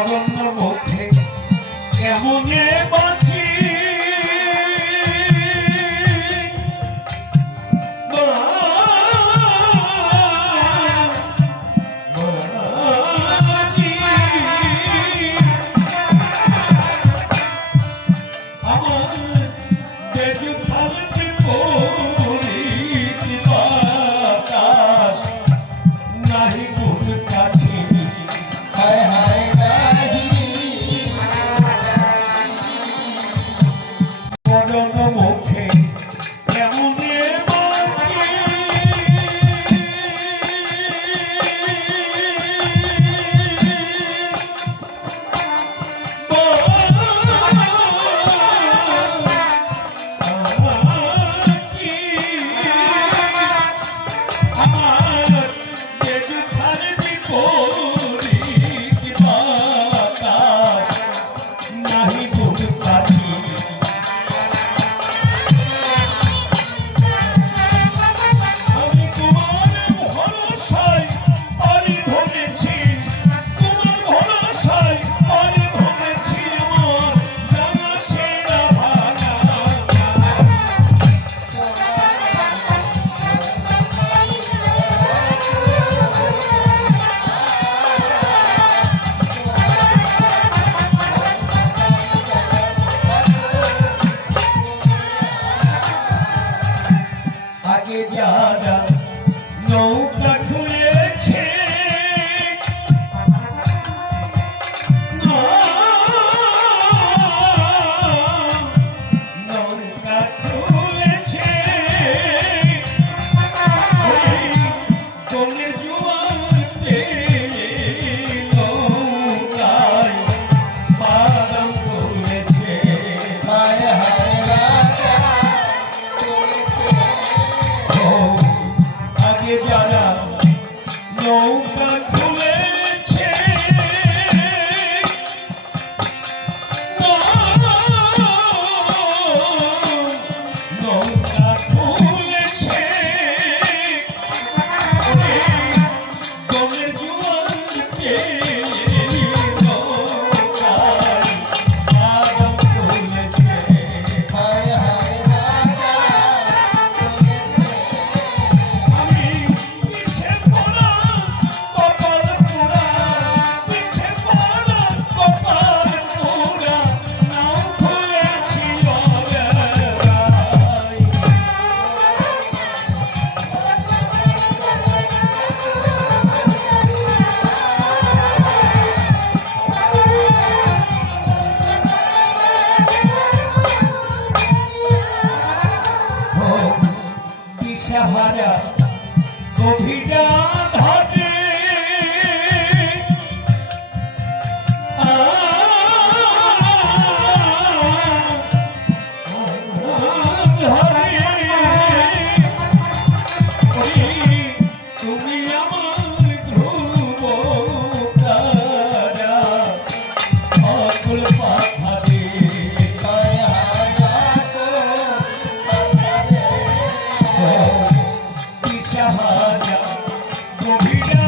অরণ্য মুখে কেমনে বাঁচি যারা নৌকা খুলেছে নৌকা খুলেছে জলের জোয়ারে নৌকায় বাদাম খুলেছে হায় হায় যারা নৌকা খুলেছে নৌকা খুলেছে জলের জোয়ারে নৌকায় বাদাম খুলেছে হায় হায় দিশাহারা গভীরা ধরে তুমি আমার ধ্রুব তারা অকুল পাথারে দিশাহারা গভীরা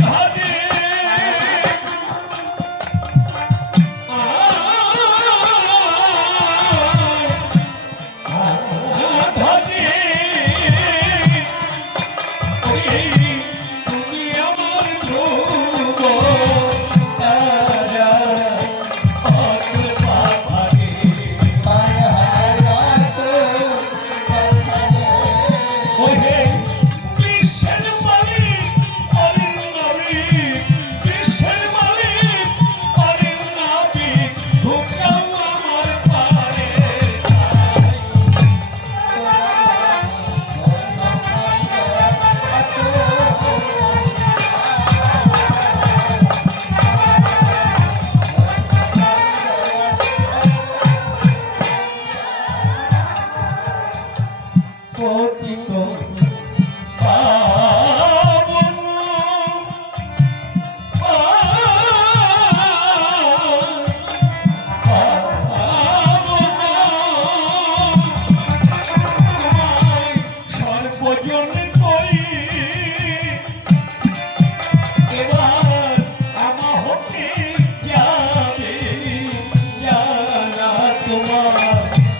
ধরে তুমি আমার ধ্রুব তারা অকুল পাথারে ওহে বিশ্বের মালিক অলির নাবিক বিশ্বের মালিক অলির নাবিক ঢুকাও আমার পারে পতিত পাবন সর্বজন কই এবার আমা হতে যা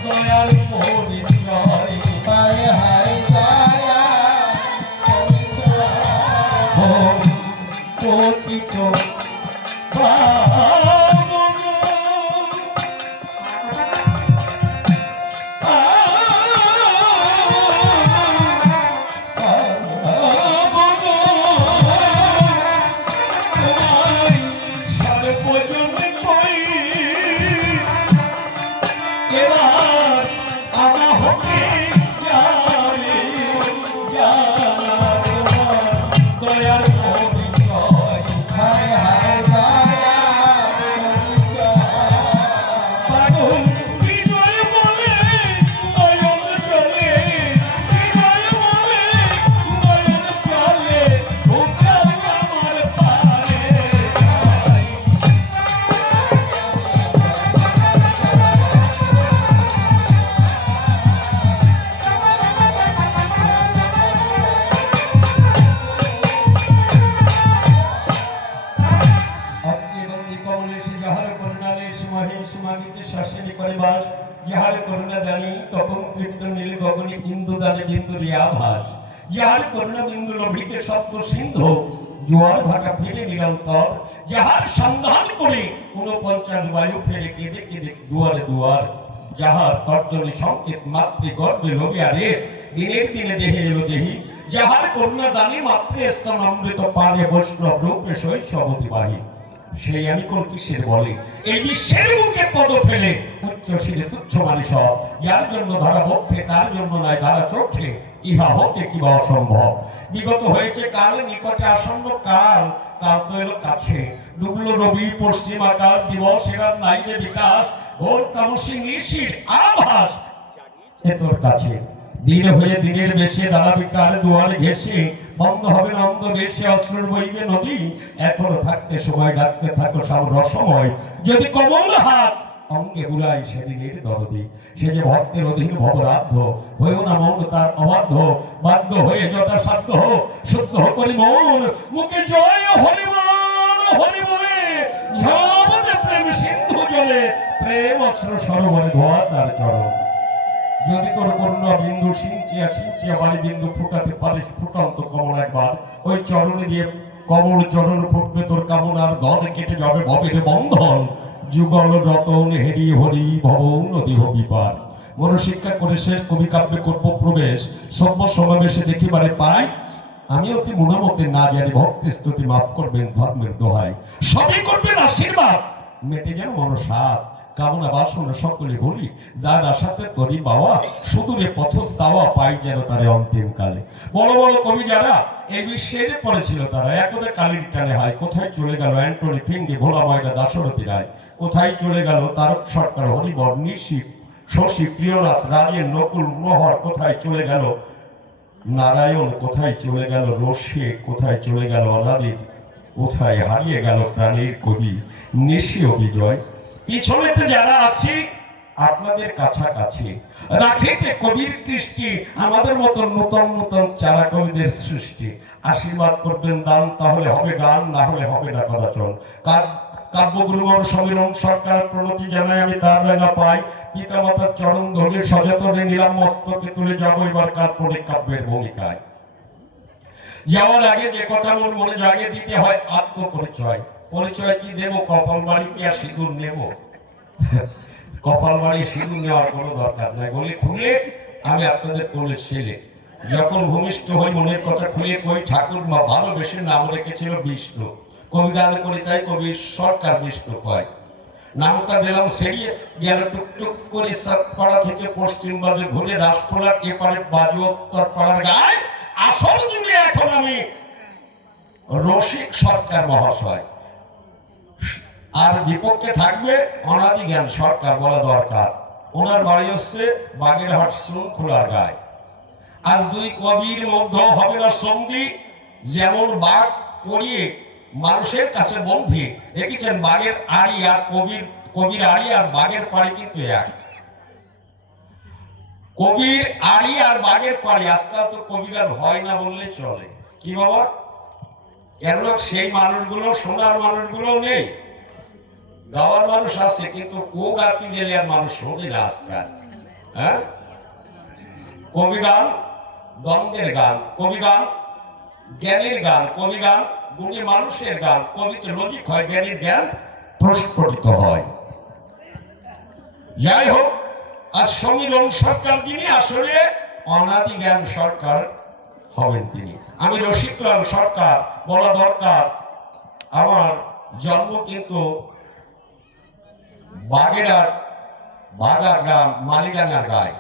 দয়াল পরিচয় হায় হায় দয়া পতিত পাবন এবার আমা হতে যাবে দয়ার পরিচয় হায় হায় দয়া পাগল হৃদয় বলে নয়ন চলে হৃদয় বলে নয়ন চলে উঠাও আমার পারে অগ্নিবন্দী কমলেশে যাহার করুণালে সমাহেশ মাগিতে শাসিনী করে বাস যাহার করুণা জানি তপন কীর্তন নীল গগনে ইন্দু দানে বিন্দুর আভাস যাহার করুণা বিন্দু লোভিতে সপ্ত সিন্ধু জোয়ার ভাটা ফেলে নিরন্তর যাহার সন্ধান করে ৪৯ বায়ু ফেলে কেঁদে কেঁদে দুয়ারে দুয়ার যাহার তর্জনী সংকেত মাতৃ গর্ভে লোভিয়ারে দিনের দিনে দেহে এলো দেহি যাহার করুণা দানে মাতৃ স্তন অমৃত পানে বৈষ্ণব রূপে শৈশব অতিবাহী সেই আমি কোন কিসের বলে এই বিশ্বের মুখে পদ ফেলে উচ্চ শিরে তুচ্ছ মানুষ যার জন্য ধারা বক্ষে তার জন্য নয় ধারা চোখে ইহা হতে কিবা অসম্ভব বিগত হয়েছে কাল নিকটে আসন্ন কাল কাল তো এলো কাছে ডুবলো রবি পশ্চিম আকাশ দিবসের আর নাই যে বিকাশ ওর তামসী নিশির আভাস এ তোর কাছে দিন হয়ে দিনের বেশে দাঁড়াবিকার দুয়ারে ঘেসে বন্ধ হবে না অন্ধ বেশে অশ্রুর বইবে নদী এখনো থাকতে সময় ডাকতে থাকো সব রসময় যদি কমল হাত অঙ্কে বুলাই সেদিনের দরদি সে যে ভক্তের অধীন ভবরাধ্য হয়েও না মন তার অবাধ্য বাধ্য হয়ে যথাসাধ্য শুদ্ধ করি মন মুখে জয় হরিবল হরি বলে ঝামতে প্রেম সিন্ধু জলে প্রেম অশ্রু সরোবরে ধোয়া তার চরণ যদি তোর করুণা বিন্দু সিঞ্চিয়া সিঞ্চিয়া বাড়ি বিন্দু ফুটাতে পারিস ফুটান্ত কমল একবার ওই চরণে দিয়ে কমল চরণ ফুটবে তোর কামনার দল কেটে যাবে ভবের বন্ধন যুগল রতন হেরি হরি ভব নদী হবি পার মনশিক্ষা করে শেষ কবি কাব্যে করব প্রবেশ সভ্য সমাবেশে দেখিবারে পাই আমি অতি মনোমতে না জানি ভক্তি স্তুতি মাফ করবেন ধর্মের দোহাই সবই করবেন আশীর্বাদ মেটে যেন মনসাত কামনা বাসনা সকলে বলি যার আশাতে তরি বাবা সুদূরে পথ চাওয়া পাই যেন তারে অন্তিম কালে বড় বড় কবি যারা এই বিশ্বের পড়েছিল তারা একদে কালির টানে হয় কোথায় চলে গেল অ্যান্টনি ফিঙ্গি ভোলা ময়না দাশরথী রায় কোথায় চলে গেল তারক সরকার হরিবর নিশিত শশী প্রিয়নাথ রাজের নকুল মনোহর কোথায় চলে গেল নারায়ণ কোথায় চলে গেল রসে কোথায় চলে গেল অনাদিত কোথায় হারিয়ে গেল প্রাণীর কবি নিশীয় বিজয় পিছনেতে যারা আছি আপনাদের কাছাকাছি রাখিতে কবির কৃষ্টি আমাদের মতো নূতন নূতন চারা কবিদের সৃষ্টি আশীর্বাদ করবেন দান তাহলে হবে গান না হলে হবে না কদাচল কাব্যগুরুবর সমীরণ সরকার প্রণতি জানায় আমি তার রাঙা পাই পিতামাতার চরণ ধরে সযতনে নিলাম মস্তকে তুলে যাবো এবার কাল্পনিক কাব্যের ভূমিকায় যাওয়ার আগে যে কথা মোর মনে জাগে দিতে হয় আত্মপরিচয় পরিচয় কি দেবো কপাল বাড়ি কি আর সিঁদুর নেব কপাল বাড়ি সিঁদুর নেওয়ার কোনো দরকার নাই বলে খুলে আমি আপনাদের কোলে ছেলে যখন ভূমিষ্ঠ হই মনের কথা খুলে কই ঠাকুর মা ভালোবেসে নাম রেখেছিল বিষ্ণু কবি গান করি তাই কবি সরকার বিষ্ণু কয় নামটা দিলাম সেরিয়ে গেল টুকটুক করে সাতপাড়া থেকে পশ্চিম বাজে ঘুরে রাজখোলার এপারে বাজু উত্তর পাড়ার গায়ে আসল জুড়ে এখন আমি রসিক সরকার মহাশয় আর বিপক্ষে থাকবে অনাদি জ্ঞান সরকার বলা দরকার ওনার বাড়ি হচ্ছে বাগেরহাট শৃঙ্খলার গায়ে আজ দুই কবির মধ্যে হবে না সন্ধি যেমন বাঘ পড়িয়ে মানুষের কাছে বন্ধি দেখেছেন বাঘের আড়ি আর কবির আড়ি আর বাঘের পাড়ি কিন্তু এক কবির আড়ি আর বাঘের পাড়ি আজকাল তো কবিগান হয় না বললে চলে কি বাবা কেন সেই মানুষগুলো শোনার মানুষগুলো নেই গাওয়ার মানুষ আছে কিন্তু ও গাতি গেলে আর মানুষ শোনে না আজকাল হ্যাঁ, কবিগান দ্বন্দ্বের গান, কবিগান জ্ঞানের গান, কবিগান গুণী মানুষের গান, কবিতে লজিক হয়, জ্ঞানের জ্ঞান প্রস্ফুটিত হয়। যাই হোক, আজ সমীরণ সরকার যিনি আসলে অনাদি জ্ঞান সরকার হবেন তিনি। আমি রসিকলাল সরকার, বলা দরকার আমার জন্ম কিন্তু বাগেরহাট বাগা গ্রাম মালিডাঙ্গার গায়ে।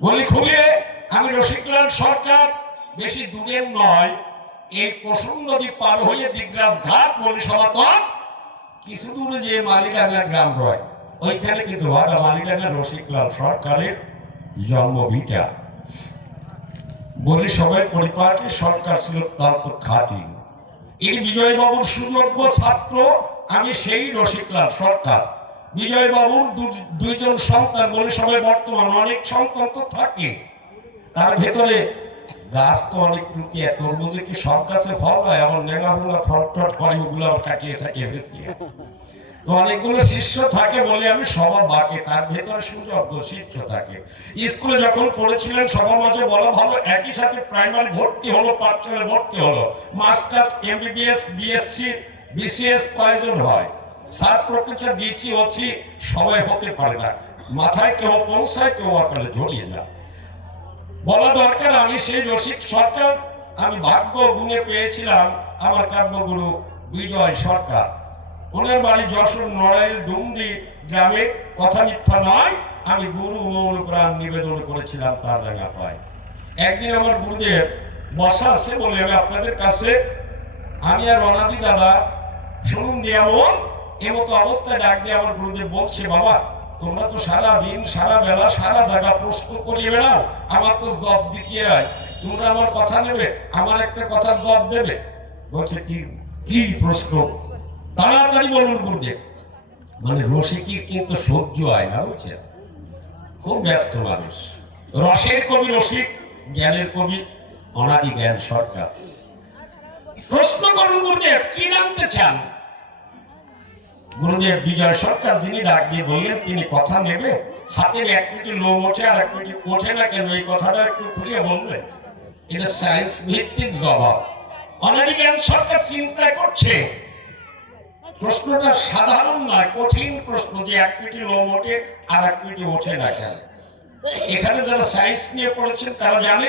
বলি খুলিয়ে আমি রসিকলাল সরকার বেশি দূরের নয়, এই প্রসন্ন নদী পার হয়ে দিগরাজ ঘাট বলি সনাতন কিছু দূরে যে মালিডাঙ্গা গ্রাম রয়, ওইখানে কিন্তু বাগা মালিডাঙ্গা রসিকলাল সরকারের জন্মভিটা। বলি সবাই পরিপাটি, সরকার ছিল অত্যন্ত খাঁটি। এই বিজয়বাবুর সুযোগ্য ছাত্র আমি, সেই রসিকলাল সরকার। বিজয়বাবুর দুইজন সন্তান, বলি সবাই বর্তমান অনেক সন্তান তো থাকে, তার ভেতরে গাছ তো অনেক প্রতি তরমুজে কি সব গাছে ফল হয়, আমার নেগাগুলো ফল টট হয়, ওগুলো কাটিয়ে থাকিয়ে ভেতরে তো অনেকগুলো শিষ্য থাকে বলে আমি সবার বাকি, তার ভেতরে সুযোগ্য শিষ্য থাকে। স্কুলে যখন পড়েছিলেন সবার মাঝে বলা ভালো, একই সাথে প্রাইমারি ভর্তি হলো, পাঠশালায় ভর্তি হলো, মাস্টার এমবিবিএস বিএসসি বিসিএস কয়জন হয়, স্যার প্রফেসর ডিসি ওসি সবাই হতে পারে না, মাথায় কেউ পৌঁছায় কেউ আকালে ঝরিয়ে যায়। বলা দরকার আমি সেই রসিক সরকার, আমি ভাগ্য গুণে পেয়েছিলাম আমার কাব্যগুরু বিজয় সরকার। ওনার বাড়ি যশোর নড়াইল ডুমদি গ্রামে, কথা মিথ্যা নয়, আমি গুরু মৌন প্রাণ নিবেদন করেছিলাম তার রাঙা পায়। একদিন আমার গুরুদেব বসা আছে বলে আমি আপনাদের কাছে, আমি আর অনাদি দাদা শুনুন দিয়া মন এমতো অবস্থায় ডাক দিয়ে আমার গুরুদেব বলছে, বাবা তোমরা তো সারা দিন সারা বেলা সারা জায়গা প্রশ্ন করিয়ে বেড়াও, আমার তো জব দিতে হয়, তোমরা আমার কথা নেবে, আমার একটা কথার জব দেবে। বলছে কি প্রশ্ন, তাড়াতাড়ি বলুন গুরুদেব। মানে রসিকের কিন্তু সহ্য হয় না, বুঝছেন, খুব ব্যস্ত মানুষ। রসের কবি রসিক, জ্ঞানের কবি অনাদি জ্ঞান সরকার। প্রশ্ন করুন গুরুদেব, কি জানতে চান? গুরুদেব বিজয় সরকার যিনি ডাক দিয়ে বললেন তিনি কথা নেবে, হাতের এক কোটি লোম ওঠে আর এক কোটি ওঠে না কেন, এই কথাটা একটু খুলিয়ে বলবে। এটা সায়েন্স ভিত্তিক জবাব। অনাদি জ্ঞান সরকার চিন্তা করছে প্রশ্নটা সাধারণ নয়, কঠিন প্রশ্ন, যে এক কোটি লোম ওঠে আর এক কোটি ওঠে না কেন। এখানে যারা সায়েন্স নিয়ে পড়েছেন তারা জানে,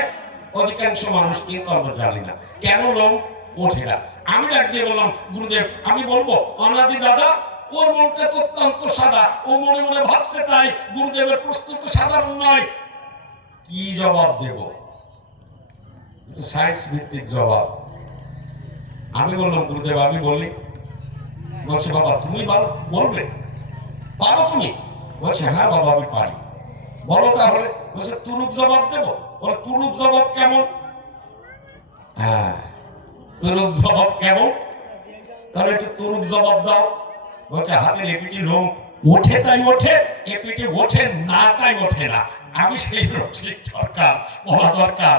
অধিকাংশ মানুষ কিন্তু আমরা জানি না কেন লোম ওঠে না। আমি ডাক দিয়ে বললাম, গুরুদেব আমি বলবো অনাদি দাদা ওর মনটা তো অত্যন্ত সাদা, ও মনে মনে ভাবছে তাই, গুরুদেবের প্রশ্ন তো সাধারণ নয়। কি জবাব দেব? সায়েন্স ভিত্তিক জবাব। আমি বললাম, গুরুদেব আমি বলি। বলছে, বাবা তুমি বলবে, পারো তুমি? বলছে, হ্যাঁ বাবা আমি পারি। বলো তাহলে। বলছে, তুরুপ জবাব দেবো। বলে, তুরুপ জবাব কেমন? হ্যাঁ, তুরুপ জবাব কেমন? তাহলে একটু তুরুপ জবাব দাও। বলছে, হাতের এপিটি লোম ওঠে তাই ওঠে, এপিটি ওঠে না তাই ওঠে না। আমি সেই রসিক সরকার, বলা দরকার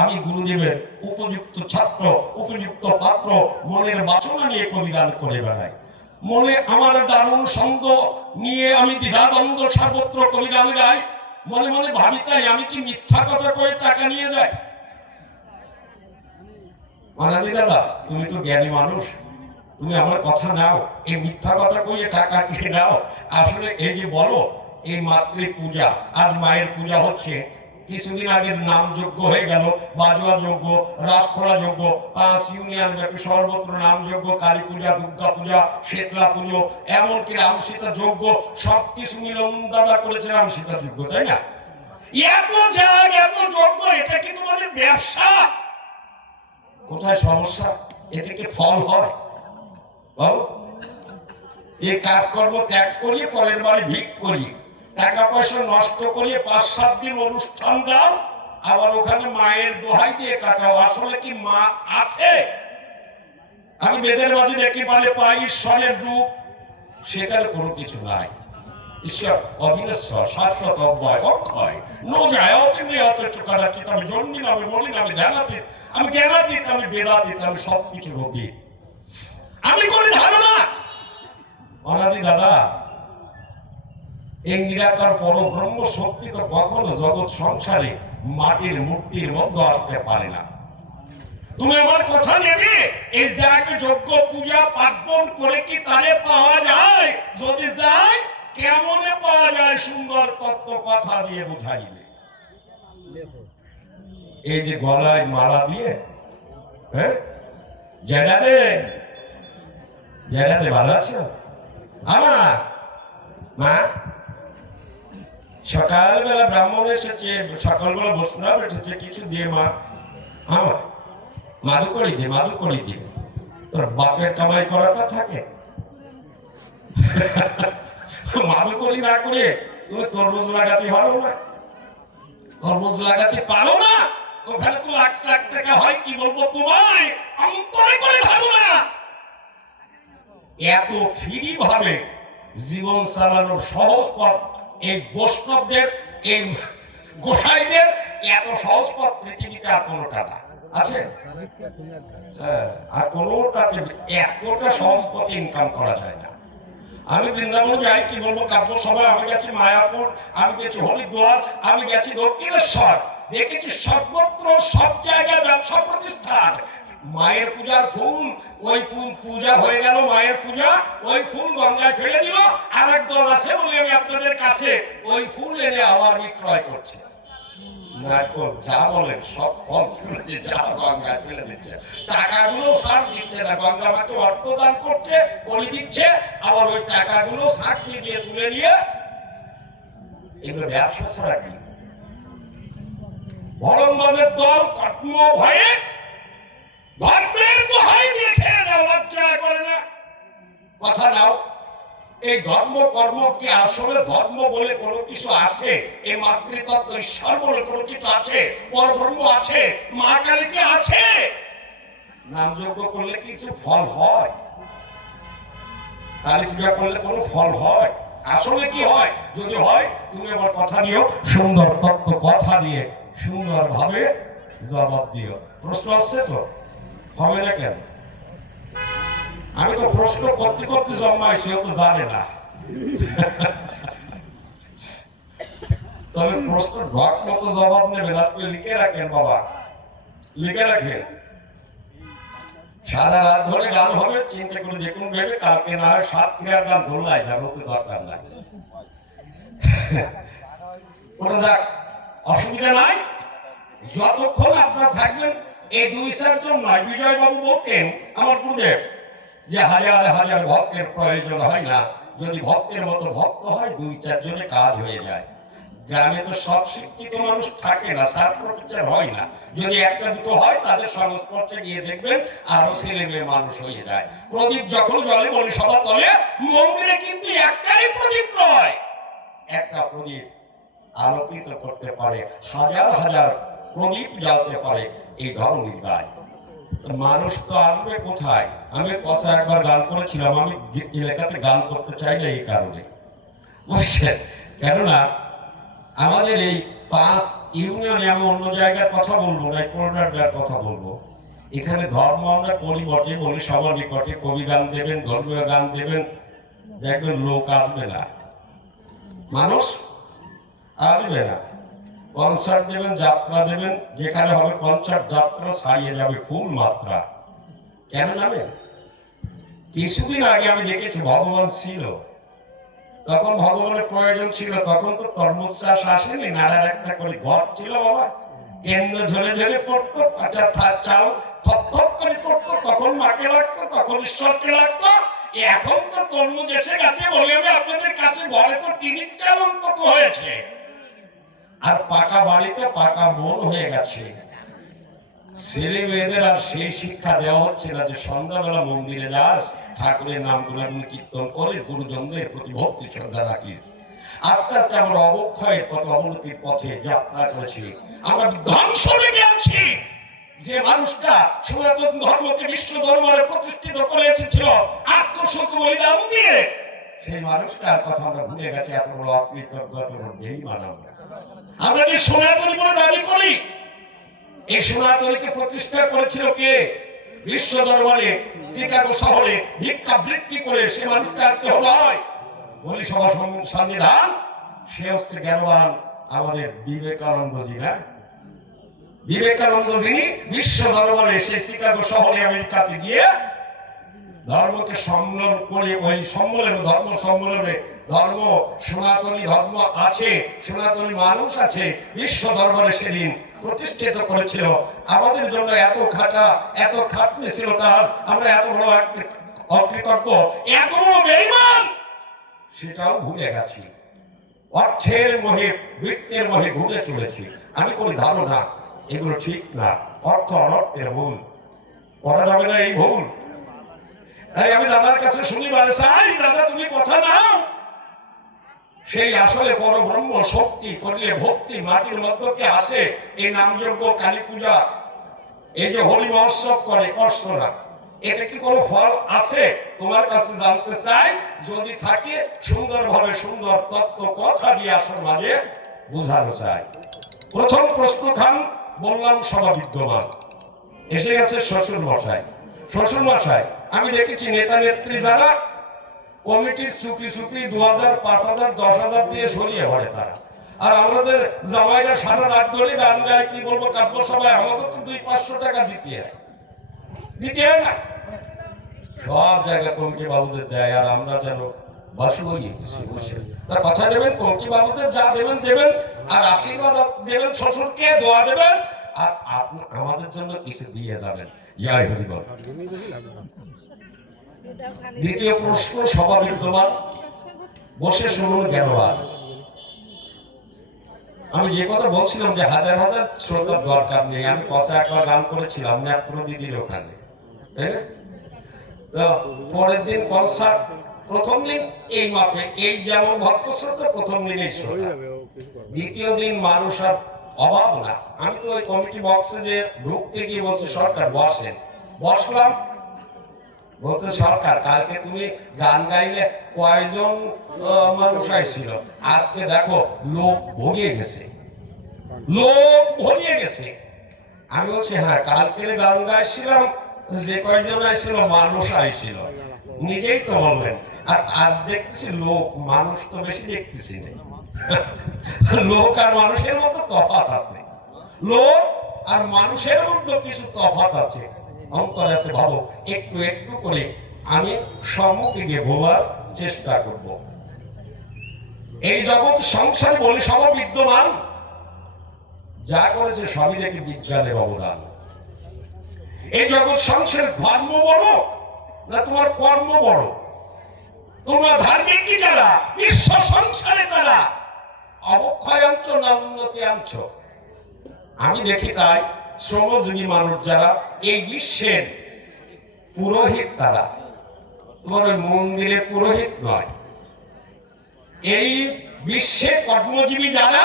আমি গুরুদেবের উপযুক্ত ছাত্র, উপযুক্ত পাত্র, মনের বাসনা নিয়ে কবিগান করে বেড়াই। মনে আমার দারুণ সঙ্গ নিয়ে আমি দ্বিধাদ্বন্দ্ব সর্বত্র কবিগান গাই। মনে মনে ভাবি তাই আমি কি মিথ্যা কথা কয়ে টাকা নিয়ে যাই? অনাদি দাদা তুমি তো জ্ঞানী মানুষ, তুমি আমার কথা নাও, এই মিথ্যা কথা কইয়ে টাকা কিনে নাও। আসলে এই যে বলো এই মাতৃ পূজা, আজ মায়ের পূজা হচ্ছে, কিছুদিন আগে নাম যজ্ঞ হয়ে গেল, বাজুয়া যজ্ঞ, রাজখোলা যজ্ঞ, 5 ইউনিয়ন ব্যাপী সর্বত্র নাম যজ্ঞ, কালী পূজা, দুর্গা পূজা, শীতলা পুজো, এমনকি রাম সীতা যজ্ঞ, সবকিছু মিলন দাদা করেছে রাম সীতা যজ্ঞ, তাই না? এত জায়গা এত যজ্ঞ, এটা কি তোমাদের ব্যবসা? কোথায় সমস্যা? এ থেকে ফল হয়? এই কাজকর্ম ত্যাগ করি, পরের বারে ভিক করি, টাকা পয়সা নষ্ট করি, 5-7 দিন অনুষ্ঠান দাও, আবার ওখানে মায়ের দোহাই দিয়ে কাটাও। আসলে কি মা আছে? আমি বেদের মাঝে দেখি পারে পাই ঈশ্বরের রূপ, সেখানে কোনো কিছু নাই। ঈশ্বর অবিনশ্বর, শাশ্বত, অব্যয়, অক্ষয়, নো যায় অতিমে অতচ কদাচিৎ। আমি জন্মিন, আমি মলিন, আমি ধ্যানাতীত, আমি জ্ঞানাতীত, আমি বেদাতীত, আমি সবকিছু অতীত। আমি করি ধারণা। অনাদি দাদা এই নিরাকার পরব্রহ্ম শক্তি তো কখনো জগৎ সংসারে মাটির মূর্তির মধ্যে আসতে পারে না। তুমি আমার কথা নেবে, এই জায়গাকে যজ্ঞ পূজা পার্বণ করে কি তারে পাওয়া যায়? যদি যায়, কেমনে পাওয়া যায়? সুন্দর তত্ত্ব কথা দিয়ে বুঝাইবে। এই যে গলায় মালা দিয়ে, হ্যাঁ, জেলাতে ভালো আছো আমার মা? সকালবেলা ব্রাহ্মণ এসেছে, সকালবেলা বৈষ্ণব এসেছে, কিছু দিয়ে মা আমার মাদু করে দিয়ে। তোর বাপের কামাই করাটা থাকে, মাদু করি না করে তুমি তরমুজ লাগাতে পারো না? তরমুজ লাগাতে পারো না? ওখানে তো লাখ লাখ টাকা হয়, কি বলবো তোমায়, অন্তরে করে ভাবো না। এত ফ্রি ভাবে জীবন চালানোর সহজ পথ এই বৈষ্ণবদের, এই গোসাইদের এত সহজ পথ পৃথিবীতে আর কোনোটা না আছে? হ্যাঁ, আর কোনোটাতে এতটা সহজ পথে ইনকাম করা যায় না। আমি বৃন্দাবন যাই, কি বলবো, কাব্য সভায় আমি গেছি মায়াপুর, আমি গেছি হরিদ্বার, আমি গেছি দক্ষিণেশ্বর, দেখেছি সর্বত্র সব জায়গায় ব্যবসা প্রতিষ্ঠান। মায়ের পূজার ফুল, ওই ফুল পূজা হয়ে গেল, মায়ের পূজা, ওই ফুল গঙ্গায় ফেলে দিল, আর এক দল আছে বলে আমি আপনাদের কাছে ওই ফুল এনে আবার বিক্রয় করছে। যা বলেন সব ফল ফুলে যা গঙ্গায় ফেলে দিচ্ছে, টাকাগুলো সার দিচ্ছে না, গঙ্গা মাকে অর্থ দান করছে, করে দিচ্ছে, আবার ওই টাকাগুলো সাক্ষী দিয়ে তুলে নিয়ে এগুলো ব্যবসা ছাড়া কি? ভরমবাজের দল কর্ম ভয়ে ধর্মের দোহাই দিয়ে খেয়ে না, লজ্জা করে না। কথা নাও, এই ধর্ম কর্ম কি আসলে ধর্ম বলে কোনো কিছু আছে? এই মাতৃতত্ত্ব ঈশ্বর বলে কোনো কিছু আছে? পরব্রহ্ম আছে? মা কালী কি আছে? নাম যজ্ঞ করলে কিছু ফল হয়? কালী পূজা করলে কোনো ফল হয়? আসলে কি হয়? যদি হয়, তুমি আমার কথা নিও, সুন্দর তত্ত্ব কথা দিয়ে সুন্দর ভাবে জবাব দিও। প্রশ্ন আসছে তো? হবে না কেন? আমি তো প্রশ্ন করতে করতে জন্মাই, সেও তো জানে না। তবে প্রশ্ন ঢক মতো জবাব নেবেন, আজকে লিখে রাখেন বাবা, লিখে রাখেন। সারা রাত ধরে গান হবে, চিন্তা করে দেখুন ভেবে, কালকে না হয় 7 ক্রিয়ার গান ধরলাই যাবে, ওকে দরকার নাই। ওটা যাক, অসুবিধা নাই। যতক্ষণ আপনার থাকবেন, এই 2-4 জন নয়। বিজয়বাবু বলতেন আমার গুরুদেব যে হাজার হাজার ভক্তের প্রয়োজন হয় না, যদি ভক্তের মতো ভক্ত হয় 2-4 জনে কাজ হয়ে যায়। গ্রামে তো সব শিক্ষিত মানুষ থাকে না, সার্বপ্রচার হয় না। যদি একটা দুটো হয়, তাদের সংস্পর্শে গিয়ে দেখবেন আরো ছেলে মেয়ে মানুষ হয়ে যায়। প্রদীপ যখন জ্বলে বলি সবার তলে, মন্দিরে কিন্তু একটাই প্রদীপ নয়, একটা প্রদীপ আলোকিত করতে পারে, হাজার হাজার প্রদীপ জ্বালতে পারে এই ধরনের গায়। মানুষ তো আসবে কোথায়? আমি কথা একবার গান করেছিলাম, আমি এলাকাতে গান করতে চাই না এই কারণে, বুঝছেন? কেননা আমাদের এই 5 ইউনিয়নে, আমি অন্য জায়গার কথা বলবো না, ফোরনার কথা বলবো। এখানে ধর্ম আমরা করি বটে, বলি সবার নিকটে কবি গান দেবেন, ধর্মীয় গান দেবেন, দেখবেন লোক আসবে না, মানুষ আসবে না। কনসার্ট দেবেন, যাত্রা দেবেন, যেখানে হবে কনসার্ট যাত্রা ছাড়িয়ে যাবে ফুল মাত্রা। কেন জানেন? কিছুদিন আগে আমি দেখেছি ভগবান ছিল, তখন ভগবানের প্রয়োজন ছিল, তখন তো তরমুজ চাষ আসেনি, নাড়ার একটা করে ঘর ছিল বাবা, কেন্দ্র ঝরে ঝরে পড়তো, আচ্ছা চাল থপ থপ করে পড়তো, তখন মাকে লাগতো, তখন ঈশ্বরকে লাগতো। এখন তো তরমুজ এসে গেছে বলে আমি আপনাদের কাছে, ঘরে তো টিনির চাল অন্তত হয়েছে, আর পাকা বাড়িতে পাকা মন হয়ে গেছে। ছেলে মেয়েদের আর সেই শিক্ষা দেওয়া হচ্ছে না যে সন্ধ্যাবেলা মন্দিরে যাস, ঠাকুরের নাম গুণাগুণ কীর্তন করে, গুরুজনদের প্রতি ভক্তি শ্রদ্ধা রাখি। আস্তে আস্তে আমরা অবক্ষয়ের পথ, অবনতির পথে যাত্রা করেছি, আমরা ধ্বংস লেগে আছি। যে মানুষটা সনাতন ধর্মকে বিশ্ব দরবারে প্রতিষ্ঠিত করে এসেছিল আত্মশোক বলিদান দিয়ে, সেই মানুষটার কথা আমরা ভুলে গেছি। এত বড় অকৃতজ্ঞতা বেঈমান আমরা যে সনাতনী বলে দাবি করি, এই সনাতনীকে প্রতিষ্ঠা করেছিল কে? বিশ্ব দরবারে শিকাগো শহরে ভিক্ষাবৃত্তি করে সে মানুষটা আর কেউ নয়, বলি সভা সংবিধান সে হচ্ছে জ্ঞানবান আমাদের বিবেকানন্দজি। না, বিবেকানন্দ যিনি বিশ্ব দরবারে এসে শিকাগো শহরে আমেরিকাতে গিয়ে ধর্মকে সম্মেলন করে, ওই সম্মেলনে, ধর্ম সম্মেলনে, ধর্ম সনাতনী ধর্ম আছে, সনাতনী মানুষ আছে, বিশ্ব দরবারে সেদিন প্রতিষ্ঠিত করেছিল। আমাদের জন্য এত খাটা, এত খাটনি ছিল তার, আমরা এত বড় অকৃতজ্ঞ, এত বড় বেঈমান, সেটাও ভুলে গেছি। অর্থের মোহে, বৃত্তের মোহে ঘুরে চলেছি। আমি কোনো ধারণা এগুলো ঠিক না, অর্থ অনর্থের ভুল করা যাবে না, এই ভুল। তাই আমি দাদার কাছে শুনিবারে চাই, দাদা তুমি কথা নাও। সেই আসলে পরব্রহ্ম শক্তি করলে ভক্তি মাটির মধ্যে আসে। এই নামযজ্ঞ, কালী পূজা, এই যে হোলি মহোৎসব করে অর্চনা, এটা কি কোনো ফল আছে? তোমার কাছে জানতে চাই, যদি থাকে সুন্দরভাবে সুন্দর তত্ত্ব কথা দিয়ে আসর মাঝে বুঝানো চাই। প্রথম প্রশ্ন খান, বললাম সভা বিদ্যমান, এসে গেছে শ্বশুর মশাই। শ্বশুর মশাই, আমি দেখেছি নেতা নেত্রী যারা কমিটির চুপি চুপি 2000, 5000, 10,000 দিয়ে সরিয়ে পড়ে তারা। আর আমাদের জামাইরা সারা রাত ধরে গান গায়, কি বলবো, কাব্য সভায় আমাদের তো 200-500 টাকা দিতে হয় না। সব জায়গায় কমিটি বাবুদের দেয়, আর আমরা যেন বাসু হয়ে গেছি বসে। তার কথা নেবেন, কমিটি বাবুদের যা দেবেন দেবেন, আর আশীর্বাদ দেবেন, শ্বশুরকে দোয়া দেবেন, আর আপনি আমাদের জন্য কিছু দিয়ে যাবেন। জয় হরি বল। দ্বিতীয় প্রশ্ন, সভা বিদ্যমান, বসে শুনুন জ্ঞানবান। আমি যে কথা বলছিলাম যে হাজার হাজার শ্রোতার দরকার নেই, আমি কথা একবার গান করেছিলাম নেত্র দিদির ওখানে। তো পরের দিন কনসার্ট, প্রথম দিন এই মাপে, এই যেমন ভক্ত শ্রোতা, প্রথম দিন এই শ্রোতা, দ্বিতীয় দিন মানুষ আর অভাব না। আমি তো ওই কমিটি বক্সে যে ঢুকতে গিয়ে বলছি সরকার বসেন, বসলাম, বলতে সরকার কালকে তুমি গান গাইলে কয়জন মানুষ আসছিল, আজকে দেখো লোক ভরিয়ে গেছে, লোক ভরিয়ে গেছে। আমি বলছি হ্যাঁ, কালকে গান গাইছিলাম, যে কয়জন আসছিল মানুষ আইছিল, নিজেই তো বললেন। আর আজ দেখতেছি লোক, মানুষ তো বেশি দেখতেছি না। লোক আর মানুষের মধ্যে তফাৎ আছে, লোক আর মানুষের মধ্যে কিছু তফাৎ আছে, অন্তর আছে। ভাবো, একটু একটু করে আমি সম্মুখে গিয়ে বলার চেষ্টা করব। এই জগৎ সংসার বলে সব বিদ্যমান, যা করেছে সবই দেখি বিজ্ঞানের অবদান। এই জগৎ সংসারের ধর্ম বড় না তোমার কর্ম বড়? তোমরা ধার্মিক কি যারা, বিশ্ব সংসারে তারা অবক্ষয় আনছ না উন্নতি আনছ? আমি দেখি তাই শ্রমজীবী মানুষ যারা, এই বিশ্বের পুরোহিত তারা, তোমার ওই মন্দিরের পুরোহিত নয়। এই বিশ্বে কর্মজীবী যারা,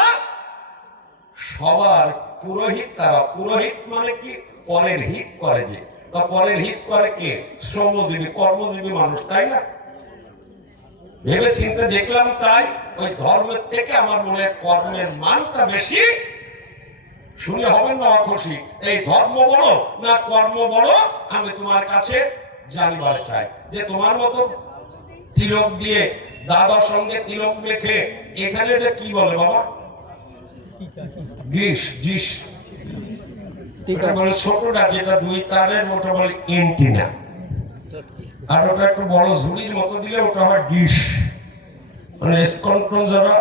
সবার পুরোহিত তারা। পুরোহিত মানে কি? পরের হিত করে যে। তা পরের হিত করে কে? শ্রমজীবী, কর্মজীবী মানুষ, তাই না? ভেবে চিন্তে দেখলাম, তাই ওই ধর্মের থেকে আমার মনে হয় কর্মের মানটা বেশি। শুনে হবেন না অখুশি, এই ধর্ম বড় না কর্ম বড়? আমি তোমার কাছে জানিবার চাই যে তোমার মতো তিলক দিয়ে, দাদার সঙ্গে তিলক মেখে, এখানে এটা কি বলে বাবা? ডিশ, ডিশ বলে ছোটটা, যেটা 2 তারের মতো বলে এন্টিনা, আর ওটা একটু বড় ঝুড়ির মতো দিলে ওটা হয় ডিশ। মানে স্কন্ট্রন যারা,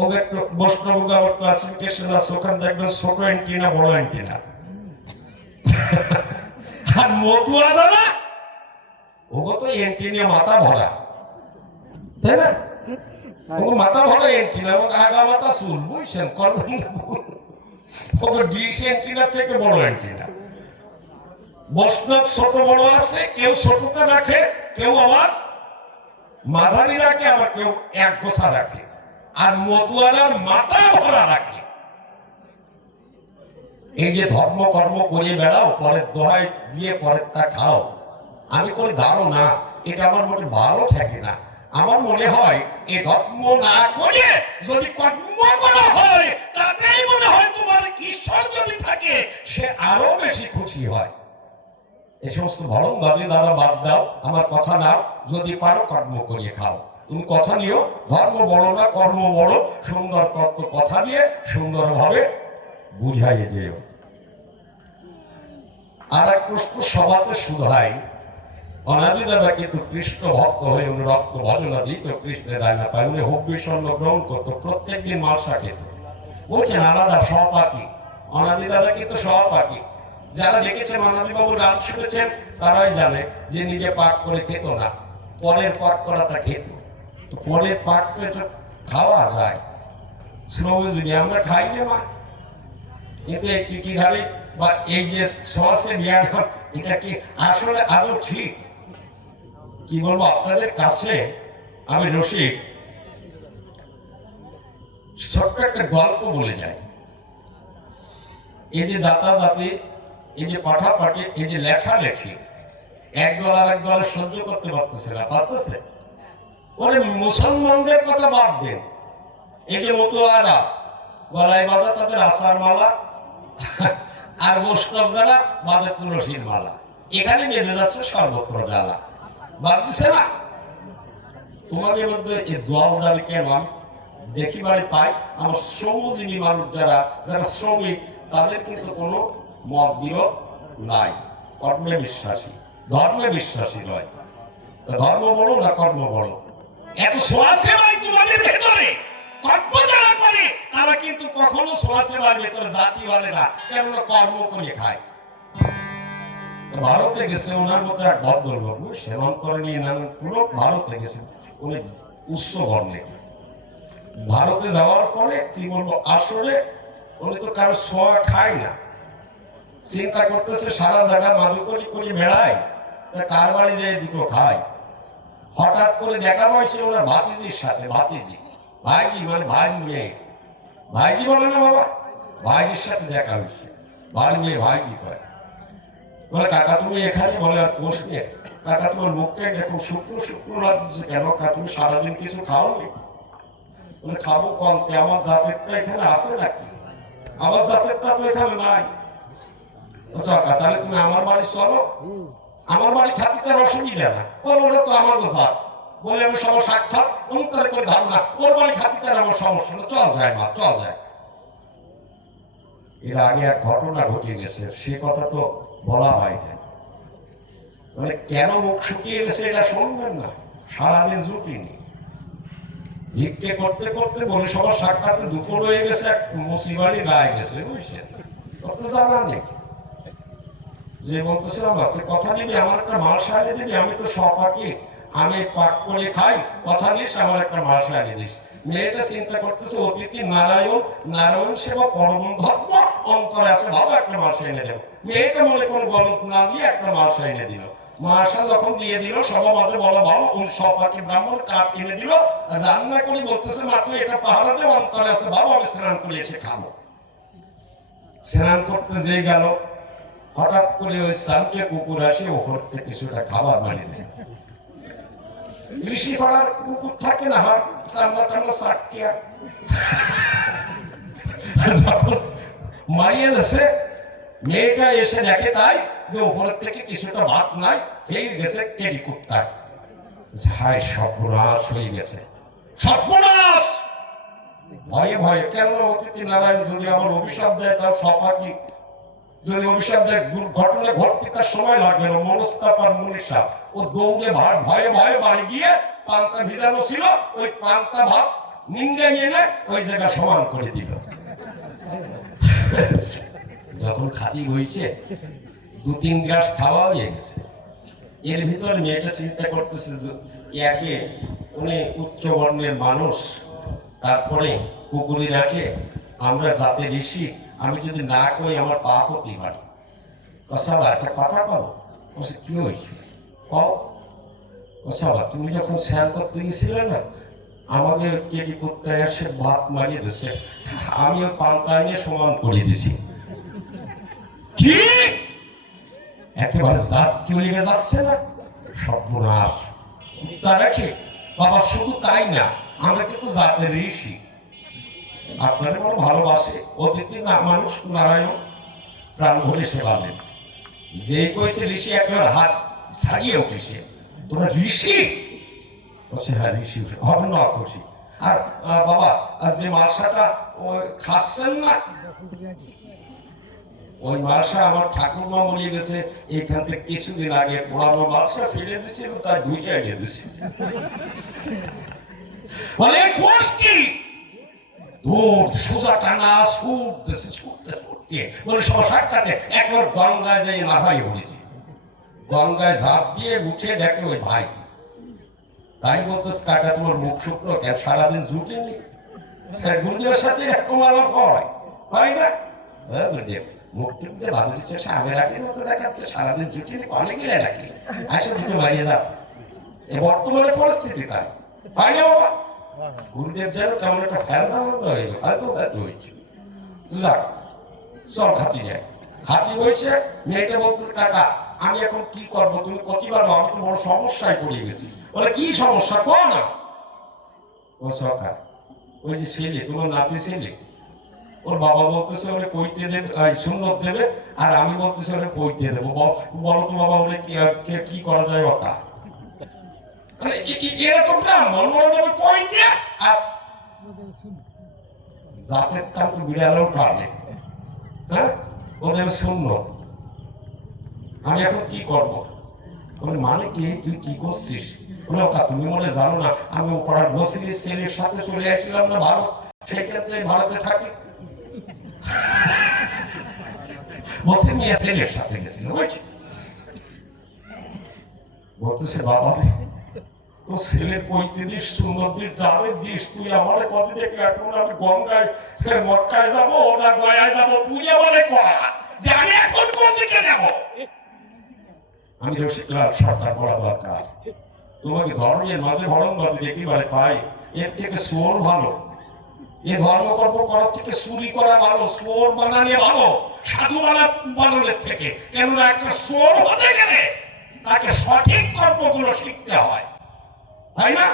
ওকে একটু বৈষ্ণব ক্লাসিফিকেশন আছে, ওখানে দেখবেন ছোট এন্টিনা, বড় এন্টিনা। আর মতুয়া যারা, ওগো তো এন্টিনা মাথা ভরা, তাই না? ও মাথা ভরা এন্টিনা, এবং আগা মাথা চুল, বুঝছেন? ওকে ডিশ এন্টিনার থেকে বড় এন্টিনা। বৈষ্ণব ছোট বড় আছে, কেউ ছোটটা রাখে, কেউ আবার মাঝারি রাখে, আবার কেউ এক গোছা রাখে, আর মতুয়ারার মাথা ভরা রাখে। এই যে ধর্ম কর্ম করে বেড়াও, পরের দোহাই দিয়ে পরেরটা খাও, আমি করে ধারণা এটা আমার মোটে ভালো থাকে না। আমার মনে হয় এই ধর্ম না করে যদি কর্ম করা হয়, তাতেই মনে হয় তোমার ঈশ্বর যদি থাকে, সে আরো বেশি খুশি হয়। এই সমস্ত ভরমবাজি দাদা বাদ দাও, আমার কথা নাও, যদি পারো কর্ম করিয়ে খাও। তুমি কথা নিও, ধর্ম বড় না কর্ম বড়, সুন্দর তত্ত্ব কথা দিয়ে সুন্দরভাবে বুঝাইয়ে যেও। আর এক প্রশ্ন সভাতে শুধাই, অনাদি দাদা কিন্তু কৃষ্ণ ভক্ত হয়ে উনি রক্ত ভজনা দিত, কৃষ্ণের রায়না পায়, উনি হব্বি স্বর্ণ গ্রহণ করতো, প্রত্যেকদিন মালসা খেত। বলছেন আলাদা সহপাঠী, অনাদি দাদা কিন্তু সহপাঠী। যারা দেখেছেন অনাদি বাবু গান শুনেছেন তারাই জানে যে নিজে পাক করে খেত না, পরের পাক করাটা খেত। পরের পাক তো এটা খাওয়া যায়, শ্রমজীবী আমরা খাই যে মা, কিন্তু এই টিকিধারী বা এই যে সহসে বিয়ার, এটা কি আসলে আরো ঠিক? কি বলবো আপনাদের কাছে, আমি রসিক, ছোট্ট একটা গল্প বলে যাই। এই যে জাতাজাতি, এই যে পাঠাপাঠি, এই যে লেখালেখি, একদল আর এক দল সহ্য করতে পারতেছে না, পারতেছে? ওরে মুসলমানদের কথা বাদ দেন, এই যে মতুয়ারা গলায় বাঁধা তাদের আশার মালা, আর বৈষ্ণব যারা বাঁধে তুলসীর মালা, এখানে বেঁধে যাচ্ছে সর্বত্র জ্বালা, বাদ দিছে না? তোমাদের মধ্যে এই দোয়ালদারি কেন আমি দেখি বাড়ি পাই, আমার শ্রমজীবী মানুষ যারা যারা শ্রমিক, তাদের কিন্তু কোনো মত বিরোধ নাই, কর্মে বিশ্বাসী, ধর্মে বিশ্বাসী নয়। ধর্ম বলো না কর্ম বলো, এত সমাজসেবাই তোমাদের ভেতরে কর্ম যারা করে তারা কিন্তু কখনো সমাজসেবার ভেতরে জাতি বলে না, কেননা কর্ম করে খায়। ভারতে গেছে ওনার মতো এক ভদ্রলোক, সেবন্তরণী নাম পুরো ভারতে গেছে, উনি উচ্চ বর্ণে। ভারতে যাওয়ার পরে কি বলবো, আসলে উনি তো কারো সোয়া খায় না, চিন্তা করতেছে সারা জায়গা মাদুকরি করে বেড়ায়, তা কার বাড়ি যেয়ে দুটো খায়। হঠাৎ করে দেখা হয়েছে ওনার ভাতিজির সাথে, ভাতিজি ভাইজি মানে ভাই মেয়ে, ভাইজি বলে না বাবা, ভাইজির সাথে দেখা হয়েছে, ভাই মেয়ে ভাইজি কয়। বলে কাকা তুমি এখানে? বলে আর কোষ নিয়ে, কাকা তোমার মুখটা এরকম শুকনো শুকনো লাগতেছে কেন, কাকা তুমি সারাদিন কিছু খাওনি? বলে খাবো কমতে, আমার জাতেরটা এখানে আছে নাকি? আমার জাতেরটা তো এখানে নাই। তাহলে তুমি আমার বাড়ি চলো, আমার বাড়ি খাতে তার অসুবিধা না। বলে ওটা তো আমার জাত, বলে আমি সবার সাক্ষাৎ তুমি করে করে ধারণা, ওর বাড়ি খাতে তার আমার সমস্যা না, চল যায় মা চল যায়। এর আগে এক ঘটনা ঘটে গেছে, সে কথা তো বলা হয় না, মানে কেন মুখ শুকিয়ে গেছে এটা শুনবেন না, সারাদিন জুটিনি ভিক্ষে করতে করতে বলে সবার সাক্ষাৎ দুপুর হয়ে গেছে, এক মুসিবাড়ি গায়ে গেছে, বুঝছেন? কত জানা নেই যে বলতেছে আমার তুই কথা নিবি, আমার একটা মাল সারিয়ে দিবি, আমি তো সপাকি, আমি পাক করে খাই, কথা নিস আমার একটা মাল সারিয়ে দিস। মেয়েটা চিন্তা করতেছে অতিথি নারায়ণ, নারায়ণ সেবা পরম ধর্ম, অন্তরে আছে ভালো, একটা মাল এনে দেব। মেয়েটা মনে কোন গলত না দিয়ে একটা মাল এনে দিল। মাসা যখন দিয়ে দিল সবার মাঝে বলা ভালো, ওই সপাকি ব্রাহ্মণ কাঠ এনে দিল, রান্না করে বলতেছে মাত্র এটা পাহারা দেব, অন্তরে আছে ভালো, আমি স্নান করে এসে খাবো। স্নান করতে যে গেল, হঠাৎ করে ওই সামকে কুকুর আসে ওপর থেকে কিছুটা খাবার মারিয়ে দেয়। ঋষি পাড়ার কুকুর থাকে না, হাট চামড়া টামড়া সাটিয়া যখন মারিয়ে দিয়েছে, মেয়েটা এসে দেখে তাই যে ওপরের থেকে কিছুটা ভাত নাই, খেয়ে গেছে কেরি কুত্তায়। হায় সর্বনাশ হয়ে গেছে, সর্বনাশ! ভয়ে ভয়ে, কেননা অতিথি নারায়ণ যদি আমার অভিশাপ দেয় তার সপাকি, যদি অভিশাপ দেয় দুর্ঘটনা ঘটতে তার সময় লাগবে না, মনস্তাপ আর মনীষা। ও দৌড়ে ভয়ে ভয়ে বাড়ি গিয়ে পান্তা ভিজানো ছিল, ওই পান্তা ভাত নিন্দে এনে ওই জায়গা সমান করে দিল। যখন খাতি হয়েছে 2-3 গ্লাস খাওয়া হয়ে গেছে, এর ভিতরে মেয়েটা চিন্তা করতেছে একে উনি উচ্চ বর্ণের মানুষ, তারপরে কুকুরি রাখে, আমরা জাতে ঋষি, আমি যদি না কই আমার পাপ হতে পারে। কসাবা একটা কথা পাবো, কি হয়েছে পাও? কসাবা তুমি যখন স্নান করতে গেছিলে না, আমাকে কেটি করতে এসে ভাত মারিয়ে দিচ্ছে, আমিও পান্তা নিয়ে সমান করে দিছি। কি একেবারে জাত চলে যাচ্ছে না, সর্বনাশ! তা রাখে বাবা, শুধু তাই না, আমরা কিন্তু জাতের ঋষি, আপনাদের বড় ভালোবাসে, অতিথি না মানুষ নারায়ণ প্রাণ ভরে সেবা নেন। যে কইছে ঋষি একেবারে হাত ছাড়িয়ে উঠেছে, তোমরা ঋষি? বলছে হ্যাঁ ঋষি হবে না খুশি। আর বাবা আজ যে মালসাটা খাচ্ছেন না, ওই মালসা আমার ঠাকুরমা বলে গেছে এইখান থেকে কিছুদিন আগে পোড়ানো মালসা ফেলে দিছিল, তার দুইটা এনে দিছে। বলে কোষ কি দৌড় সোজা টানা ছুটতেছে ছুটতে ছুটতে বলে সাক্ষাতে একবার গঙ্গায় যাই মাথায় পড়েছি। গঙ্গায় ঝাঁপ দিয়ে উঠে দেখে ওই ভাই। তাই বলতো কাকা তোমার মুখ শুকনো কেন, সারাদিন জুটেনি? গুরুদেবের সাথে এরকম আলাপ হয় না? গুরুদেব মুখ টুকছে বাদু দিচ্ছে সামনে রাখলে মতো দেখাচ্ছে, সারাদিন জুটিনি কলে গেলে রাখি আসে দুটো বাড়িয়ে দাও। এ বর্তমানে পরিস্থিতি তাই হয় না বাবা? গুরুদেব যেন কেমন একটা ফেলনা হয়ে গেল, হয়তো হয়েছে। যাক চল খাতি যায়। খাতি হয়েছে, মেয়েটা বলতেছে কাকা আমি এখন কি করবো, তুমি কতিবার আমি তো বড় সমস্যায় পড়ে গেছি। বলে কি সমস্যা কো না? ও সরকার ওই যে ছেলে তোমার নাতি ছেলে, ওর বাবা বলতেছে ওরে কইতে দেবে সুন্নত দেবে, আর আমি বলতেছি ওরে কইতে দেবো। বলো তো বাবা ওরে কি করা যায়? ওকা এরা তো ব্রাহ্মণ, বলা যাবে কইতে, আর জাতের কাম তো বিড়ালেও পারবে। হ্যাঁ ওদের শূন্য। আমি এখন কি করবো? মানে কি তুই কি করছিস? তুমি মনে জানো না আমি পাড়ার বসির ছেলের সাথে চলে আসছিলাম না ভারত, সেই ক্ষেত্রে ভারতে থাকি। বসে নিয়ে ছেলের সাথে গেছিল বলতেছে বাবা তো ছেলে কইতে দিস সুন্দর দিস যাবে দিস, তুই আমার কথা দেখে এখন আমি গঙ্গায় মক্কায় যাবো না গয়ায় যাবো, তুই আমারে কয়া যে আমি এখন কোন দিকে যাবো? আমি রসিকলাল সরকার বলা দরকার। তোমাকে ধর্মের মাঝে ভরণবাদী দেখি বলে পাই, এর থেকে সোর ভালো, এ ধর্মকর্ম করার থেকে চুরি করা ভালো, সোর বানানো ভালো সাধু বানানোর থেকে। কেননা একটা সোর হতে গেলে তাকে সঠিক কর্মগুলো শিখতে হয়, তাই না?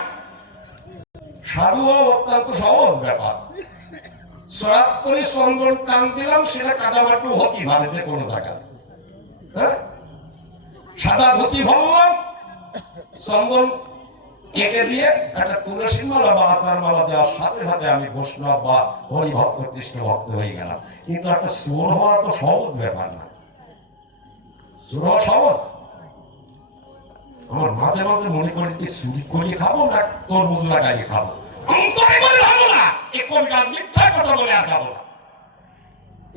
সাধু হওয়া অত্যন্ত সহজ ব্যাপার। সরাত করে চন্দন টান দিলাম, সেটা কাদামাটু হতি ভাবে যে কোনো জায়গায়। হ্যাঁ সাদা ধুতি ভরলাম, চন্দন এঁকে দিয়ে একটা তুলসী মালা বা আচার মালা দেওয়ার সাথে সাথে আমি বৈষ্ণব বা হরিভক্ত কৃষ্ণ ভক্ত হয়ে গেলাম। কিন্তু একটা চোর হওয়া তো সহজ ব্যাপার না। চোর হওয়া সহজ? আমার মাঝে মাঝে মনে করি যে চুরি করে খাবো না তরমুজ লাগাইয়ে খাবো। ভালো না এ কবিতার মিথ্যা কথা বলে আর খাবো না।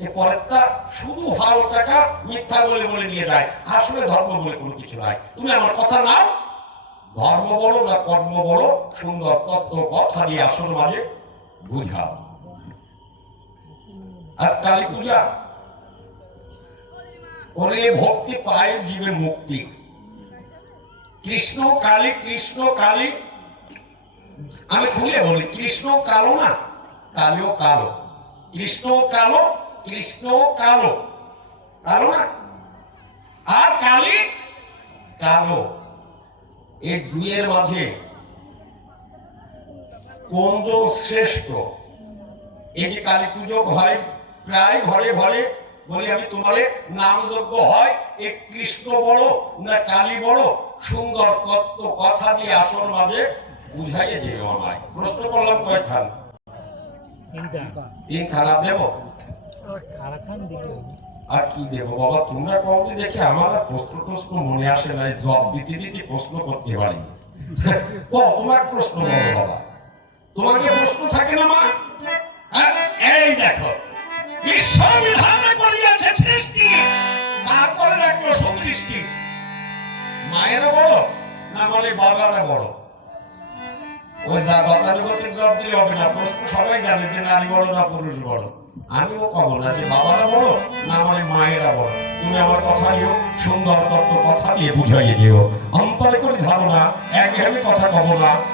এ পরেরটা শুধু ভালো টাকা মিথ্যা বলে বলে নিয়ে যায়, আসলে ধর্ম বলে কোনো কিছু নাই। তুমি আমার কথা নাও, ধর্ম বলো না কর্ম বলো, সুন্দর তত্ত্ব কথা দিয়ে আসল মাঝে বুঝাও। আজ কালী পূজা করে ভক্তি পায় জীবের মুক্তি। কৃষ্ণ কালী কৃষ্ণ কালী, আমি খুলে বলি কৃষ্ণ কালো না, কালো কালো, কৃষ্ণ কালো কৃষ্ণ কালো, কালো না, আর কালী কালো। এই দুইয়ের মাঝে কোনজন শ্রেষ্ঠ? এই যে কালী পুজো হয় প্রায় ঘরে ঘরে, বলি আমি তোমারে নামযজ্ঞ হয়, এ কৃষ্ণ বড় না কালী বড়? সুন্দর তত্ত্ব কথা দিয়ে আসর মাঝে বুঝাইয়ে যে আমায় প্রশ্ন করলাম কয়খান? তিন খানা দেব? আর কি দেবো বাবা? তোমরা কম যে দেখে আমার প্রশ্ন মনে আসে না, জব দিতে দিতে প্রশ্ন করতে পারি। তোমার প্রশ্ন বলো বাবা, তোমাকে প্রশ্ন থাকে না মা? এই দেখো বিশ্ববিধানে করিয়াছে সৃষ্টি, তারপরে রাখলো সুদৃষ্টি। মায়েরা বড় না বলে বাবারা বড়? ওই যা গতানুগতিক জব দিলে হবে না, প্রশ্ন সবাই জানে যে নারী বড় না পুরুষ বড়। আমিও কব না যে বাবারা বড় না মানে মায়েরা বড়। তুমি আমার কথা দিও, সুন্দর তত্ত্ব কথা দিয়ে বুঝাইয়ে দিও, অন্তরে করে ধারণা একঘেয়েমি কথা কব না।